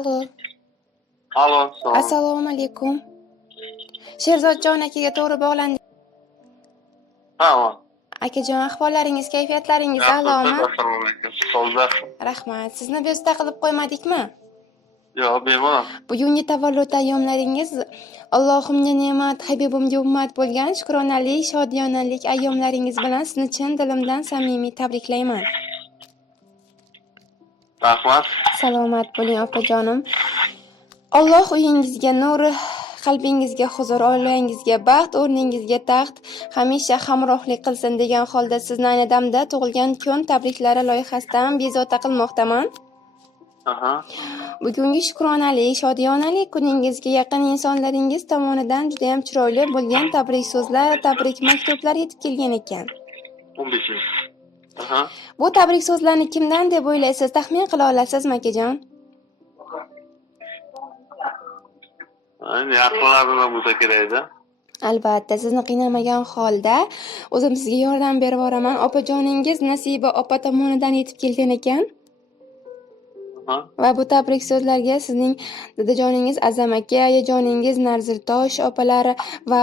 Allo, Alo, salom. assalomu alaykum. Sherzodjon akaga to'g'ri bog'landik. Ha, Akajon, ahvollaringiz, kayfiyatlaringiz a'lomi? assalomu alaykum. Sozda. Rahmat. Sizni bezovta qilib qo'ymadikmi? Yo'q, bemalol. Bugungi tavallud ayyomlaringiz Allohimga ne'mat, Habibimga ummat bo'lgan shukronalik, shodiyonalik ayyomlaringiz bilan sizni chin dilimdan samimiy tabriklayman. Rahmat. Salomat bo'ling opajonim. Alloh uyingizga nur, qalbingizga huzur, oilangizga baxt, o'rningizga taxt, hamisha hamrohlik qilsin degan holda sizni ayni damda tug'ilgan kun tabriklari loyihasidan bezovta qilmoqdaman. Aha. Bugungi shukronalik, shodiyonalik kuningizga yaqin insonlaringiz tomonidan juda ham chiroyli bo'lgan tabrik so'zlar, tabrik maktublar yetib kelgan ekan. 15. Aha. Bu tabrik so'zlarni kimdan deb o'ylaysiz? Taxmin qila olasizmi, akajon? Yaqinlaridan bo'lsa kerak-da. Albatta, sizni qiynamagan holda o'zim sizga yordam berib boraman. Opajoningiz Nasiba opa tomonidan yetib kelgan ekan. Aha. Va bu tabrik so'zlarga sizning dadajoningiz Azam aka, ayajoningiz Narzirtosh opalari va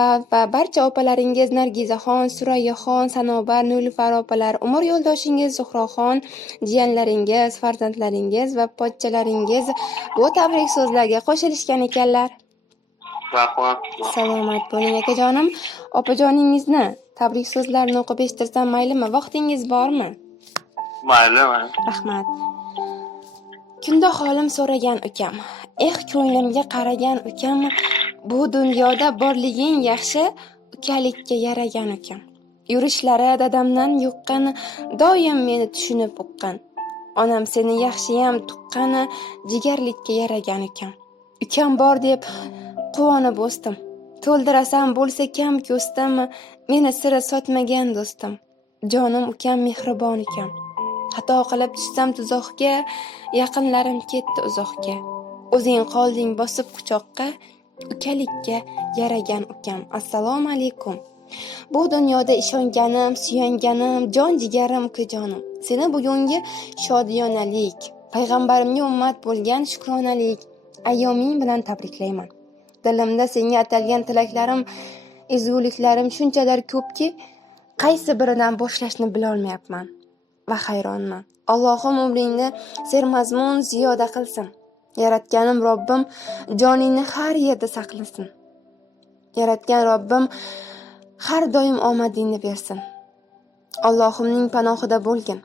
barcha opalaringiz Nargizaxon, Surayyaxon, Sanobar, Nilufar opalar, umr yo'ldoshingiz Zuhroxon, jiyanlaringiz, farzandlaringiz va pochchalaringiz bu tabrik so'zlarga qo'shilishgan ekanlar. Rahmat. Salomat bo'ling akajonim. Opajoningizni tabrik so'zlarini o'qib eshittirsam maylimi? Vaqtingiz bormi? Mayli. Rahmat. Kunda holim so'ragan ukam, ko'nglimga qaragan ukam, bu dunyoda borliging yaxshi, ukalikka yaragan ukam. Yurishlari dadamdan yuqqan, doim meni tushunib uqqan. Onam seni yaxshiyam tuqqan, jigarlikka yaragan ukam. Ukam bor deb quvonib o'sdim. To'ldirasam bo'lsa kam ko'stim, meni sira sotmagan do'stim. Jonim ukam mehribon ukam. Xato qilib tushsam tuzoqqa, yaqinlarim ketdi uzoqqa. O'zing qolding bosib quchoqqa, ukalikka yaragan ukam. Assalomu alaykum. Bu dunyoda ishonganim, suyanganim, jon jigarim ukajonim. Seni bugungi shodiyonalik, payg'ambarimga ummat bo'lgan shukronalik ayyoming bilan tabriklayman. Dilimda senga atalgan tilaklarim, ezguliklarim shunchalar ko'pki, qaysi biridan boshlashni bila olmayapman va hayronman. Allohim umringni sermazmun ziyoda qilsin. Yaratganim Robbim joningni har yerda saqlasin. Yaratgan Robbim har doim omadingni bersin. Allohimning panohida bo'lgin.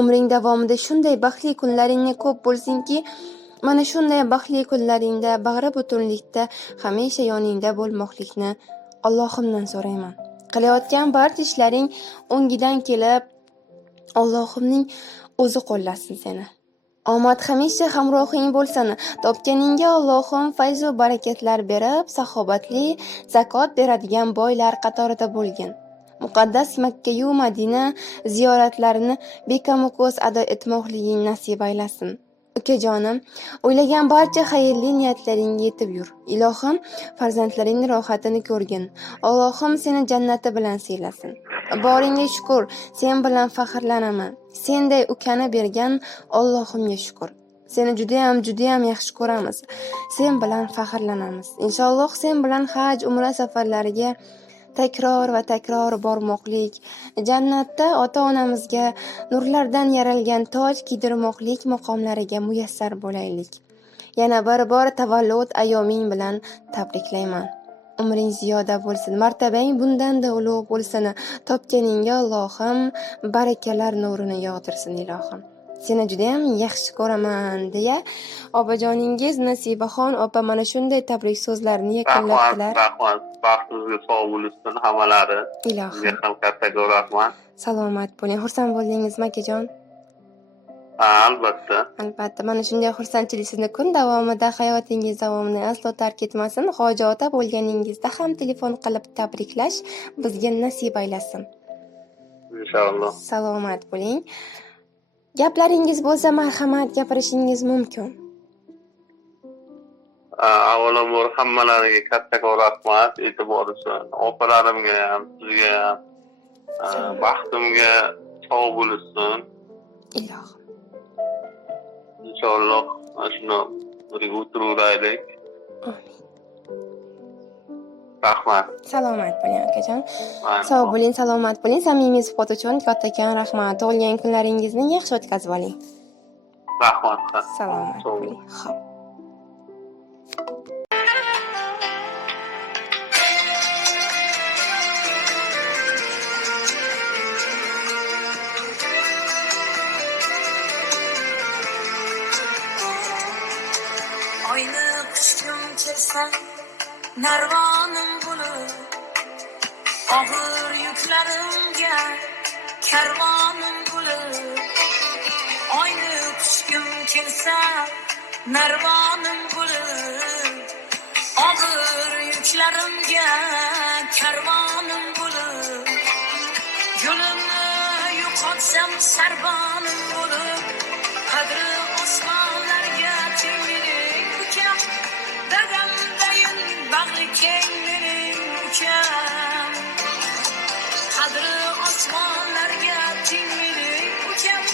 Umring davomida shunday baxtli kunlaringni ko'p bo'lsinki, mana shunday baxtli kunlaringda bag'ri butunlikda hamisha yoningda bo'lmoqlikni Allohimdan so'rayman. Qilayotgan barcha ishlaring o'ngidan kelib, Allohimning o'zi qo'llasin seni. Omad hamisha hamrohing bo'lsin. Topganingga Allohim fayz va barakatlar berib, saxovatli zakot beradigan boylar qatorida bo'lgin. Muqaddas Makka yu Madina ziyoratlarini bekamuko'z ado etmoqliging nasib aylasin. Ukajonim, o'ylagan barcha xayrli niyatlaringga yetib yur. Ilohim, farzandlaringning rohatini ko'rgin. Allohim seni jannati bilan siylasin. Boringga shukr, sen bilan faxrlanaman. Senday ukani bergan Allohimga shukr. Seni juda ham yaxshi ko'ramiz. Sen bilan faxrlanamiz. Inshaalloh sen bilan haj, umra safarlariga takror va takror bormoqlik, jannatda ota-onamizga nurlardan yaralgan toj kiydirmoqlik maqomlariga muyassar bo'laylik. Yana bir bor tavallud ayyoming bilan tabriklayman. Umring ziyoda bo'lsin, martabang bundan-da ulug' bo'lsin. Topganingga Allohim barakalar nurini yog'dirsin ilohim. Seni juda ham yaxshi ko'raman deya opajoningiz Nasibaxon opa mana shunday tabrik so'zlarini yakunlabdilar. Rahmat. Baxtingizga sog' bo'lsin hammalari. Ilohim. Sizga ham katta rahmat. Salomat bo'ling. Xursand bo'ldingizmi akajon? Albatta. Albatta, mana shunday xursandchilik sizni kun davomida, hayotingiz davomida aslo tark etmasin. Hojati bo'lganingizda ham telefon qilib tabriklash bizga nasib aylasin. Inshaalloh. Salomat bo'ling. Gaplaringiz bo'lsa marhamat gapirishingiz mumkin. Avvalambor hammalariga katta rahmat, e'tibor uchun. Opalarimga ham, sizga ham, baxtimga sog' bo'lsin. Ilohim. Inshaalloh shuni birga o'tiraveraylik. Amin. Rahmat. Salomat bo'ling akajon. Amin. Sog' bo'ling, salomat bo'ling. Samimiy suhbat uchun kattakon rahmat. Tug'ilgan kunlaringizni yaxshi o'tkazib oling. Rahmat. Salomat Sog' bo'ling. Xo'p. Oyni quchgim kelsa, narvonim bo'lib, og'ir yuklarimga karvonim bo'lib. Oyni quchgim kelsa, narvonim bo'lib, og'ir yuklarimga karvonim bo'lib. Yo'limni yo'qotsam sarbonim bo'lib, qadri osmonlarga teng mening ukam, dadamdayin bag'ri keng mening ukam. Qadri osmonlarga teng mening ukam,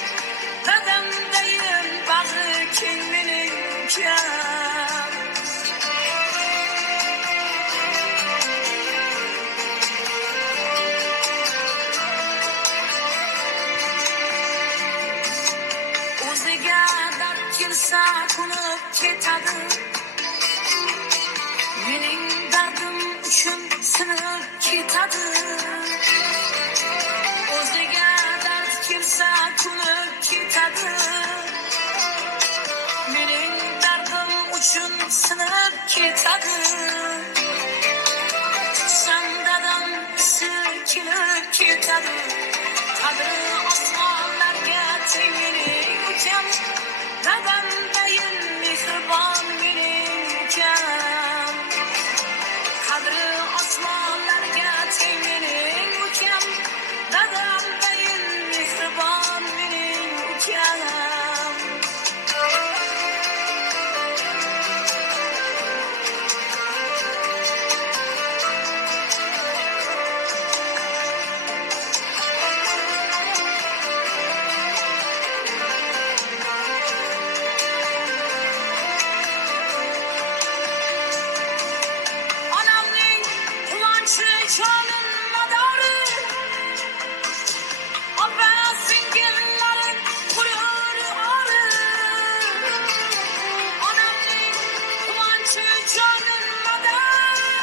dadamdayin bag'ri keng mening ukam. O'ziga dard kelsa ko'nib ketadi, mening dardim uchun sinib ketadi. O'ziga dard kelsa ko'nib ketadi, mening dardim uchun sinib ketadi. Tutsam dadam isi kelib ketadi, qadri osmonlarga teng mening ukam, dadamdayin mehribon mening ukam. Qadri osmonlarga teng mening ukam, dadamdayin mehribon mening ukam. Onamning quvonchi jonim madori, opa singillarim g'ururi ori. Onamning quvonchi jonim madori,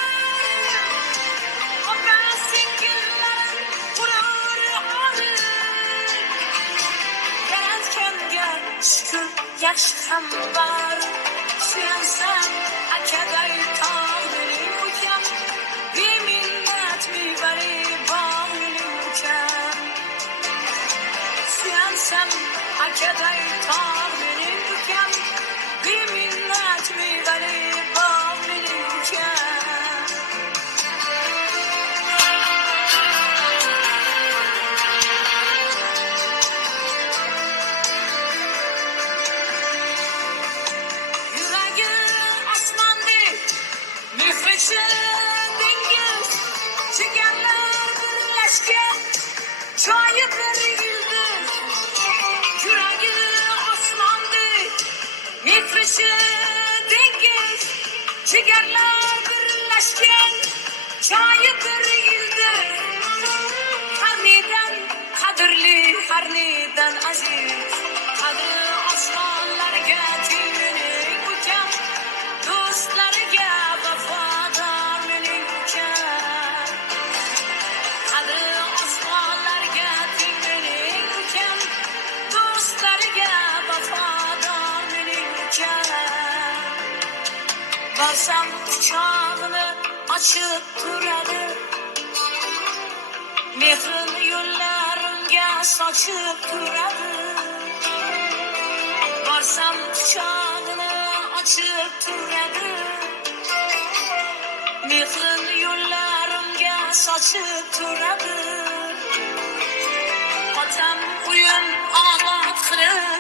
opa singillarim g'ururi ori. Yaratganga shukr, yaxshi ham bor. Suyansam akaday tog' mening ukam, beminnat mevali bog' mening ukam. Suyansam akaday tog' mening ukam, beminnat mevali bog' mening ukam. Yuragi osmondek, mehrichi dengiz, jigarlar birlashgan, joyi bir yulduz. Yuragi osmondek, mehrichi dengiz, jigarlar birlashgan, joyi bir yulduz. Har nedan qadrli, har nedan aziz, qadri osmonlarga teng mening ukam, do'stlariga vafodor mening ukam. Qadri osmonlarga teng mening ukam, do'stlariga vafodor mening ukam. Borsam quchog'ini ochib turadi, mehrini yo'llarimga sochib turadi. Borsam quchog'ini ochib turadi, mehrini yo'llarimga sochib turadi. Otam o'yin omad qilib